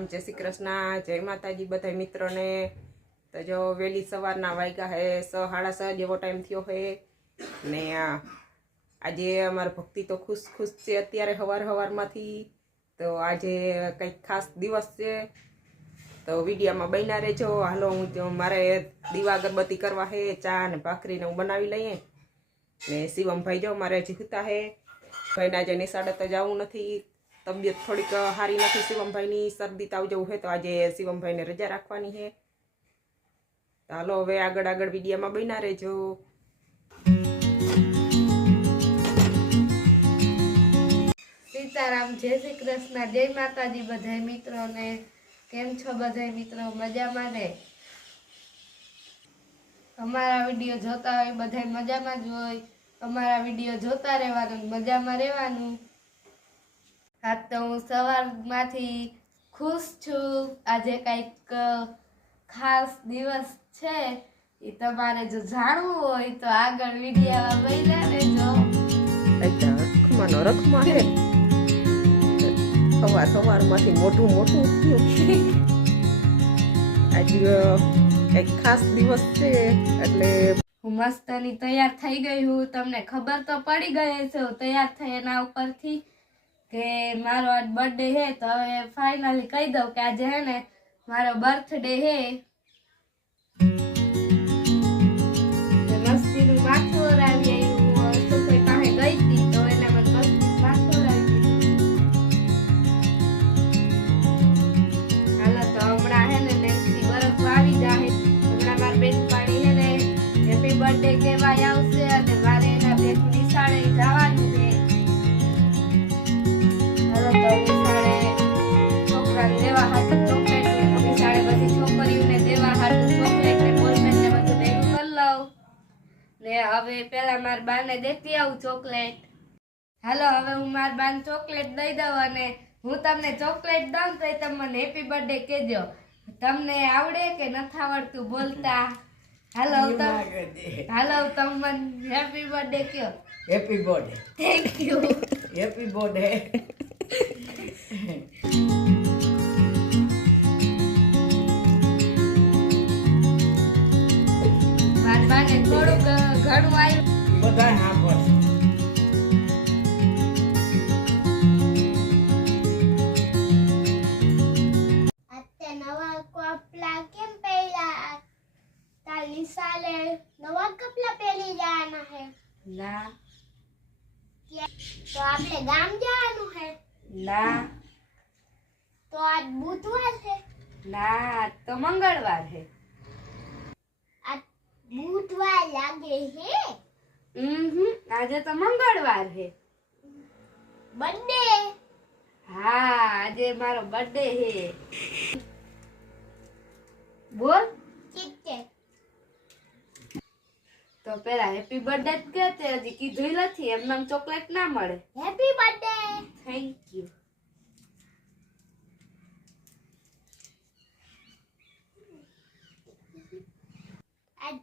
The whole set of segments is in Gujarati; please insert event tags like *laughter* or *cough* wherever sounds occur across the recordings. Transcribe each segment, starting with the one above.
સીતારામ જય શ્રી કૃષ્ણ, જય માતાજી બધા મિત્રોને. તો જો વહેલી સવારના વાગ્યા હે, સ, સાડા સ જેવો ટાઈમ થયો હે. ને આજે અમારી ભક્તિ તો ખુશ ખુશ છે અત્યારે હવાર હવારમાંથી. તો આજે કંઈક ખાસ દિવસ છે. તો વિડીયામાં બન્યા રહેજો. હાલો, હું મારે દીવા અગરબત્તી કરવા હે, ચા ને ભાખરીને હું બનાવી લઈએ. ને શિવમભાઈ જો મારે હજી હે. ભાઈના જે નિશાળે તો જવું નથી. તબિયત થોડીક સારી નથી શિવમભાઈની, શરદી તાવ જવું હોય તો આજે શિવમભાઈને રજા રાખવાની છે. ચાલો હવે આગળ આગળ વિડીયામાં બન્યા રહેજો. સીતારામ, જય શ્રી કૃષ્ણ, જય માતાજી બધાય મિત્રોને. કેમ છો બધાય મિત્રો? મજામાં ને? અમારા વીડિયો જોતા હોય બધા મજામાં જ હોય. અમારા વીડિયો જોતા રહેવાનું મજામાં રહેવાનું. હા તો હું સવારમાંથી ખુશ છું. આજે કંઈક ખાસ દિવસ છે. એ તમારે જો જાણવું હોય તો આગળ વિડીયોમાં બન્યા લેજો અચ્છા રખમાનો રખમા હે? સવાર સવારમાંથી મોટું મોટું થયું આજે એક ખાસ દિવસ છે એટલે હું મસ્તની તૈયાર થઈ ગઈ હું. તમને ખબર તો પડી ગઈ છે હું તૈયાર થઈ એના ઉપરથી. કે મારો આજ બર્થડે હે, તો હવે ફાઇનલી કહી દઉં કે આજે હે ને, મારો બર્થડે હે. મસ્તીનું માથું ઓરાવી આવ્યું પાસે ગઈ હતી, તો એને મને મસ્તી માથું દીધું. હાલો, તો હમણાં હે ને નેક્સ્ટ બરફ આવી જાય હમણાં મારા બેન પાણી હે ને હેપી બર્થડે કહેવાય આવશે. દેવા હાટું ચોકલેટ ને નિશાળે બધી છોકરીઓને દેવા હાટું ચોકલેટ ને બોલપેન ને બધું ભેગું કરી લઉં. ને હવે પેલા મારા બાને દેતી આવું ચોકલેટ. હાલો હવે હું મારા બાને ચોકલેટ દઈ દઉં અને હું તમને ચોકલેટ દઉં તો તમે મને હેપી બર્થડે કહેજો. તમને આવડે કે નથી આવડતું બોલતા? હાલો હાલો તમે મને હેપી બર્થડે કયો. Happy birthday. Thank you happy birthday. *laughs* થોડુંક ઘણું આવ્યું બધા સાંભળશે અત્યારે નવા કપડા કેમ પહેર્યા? તારી સાલે નવા કપડા પહેરી જવાના હે. ના. તો આપણે ગામ જવાનું હે? ના. તો આજ બુધવાર છે ના તો મંગળવાર છે લાગે હે? હમ આજે તો મંગળવાર છે બર્થડે? હા આજે મારો બર્થડે હે. બોલ. ઠીક છે. તો પેલા હેપી બર્થડે જ કે તે હજી કીધું નથી એમને આમ ચોકલેટ ના મળે. હેપી બર્થડે થેન્ક યુ આજ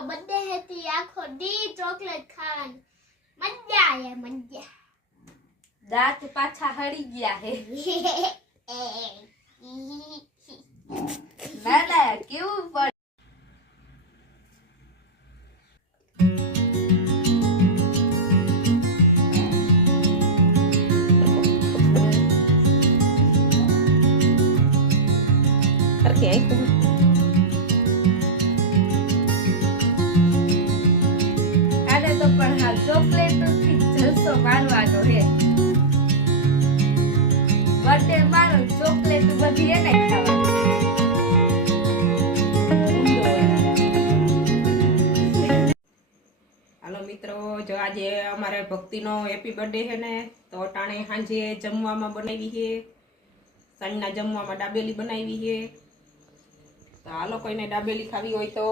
ભક્તિનો બર્થડે હતી આખો દી ચોકલેટ ખાવાની. મજા આવે મજા. દાંત પાછા હળી ગયા હે. *laughs* ના ના કેવું પડ સરખી ચોકલેટ હાલો મિત્રો, જો આજે અમારે ભક્તિનો હેપી બર્થડે છે ને, તો ટાણે સાંજે જમવામાં બનાવી છે. સાંજના જમવામાં ડાબેલી બનાવી છે. તો હાલો કોઈને ડાબેલી ખાવી હોય તો.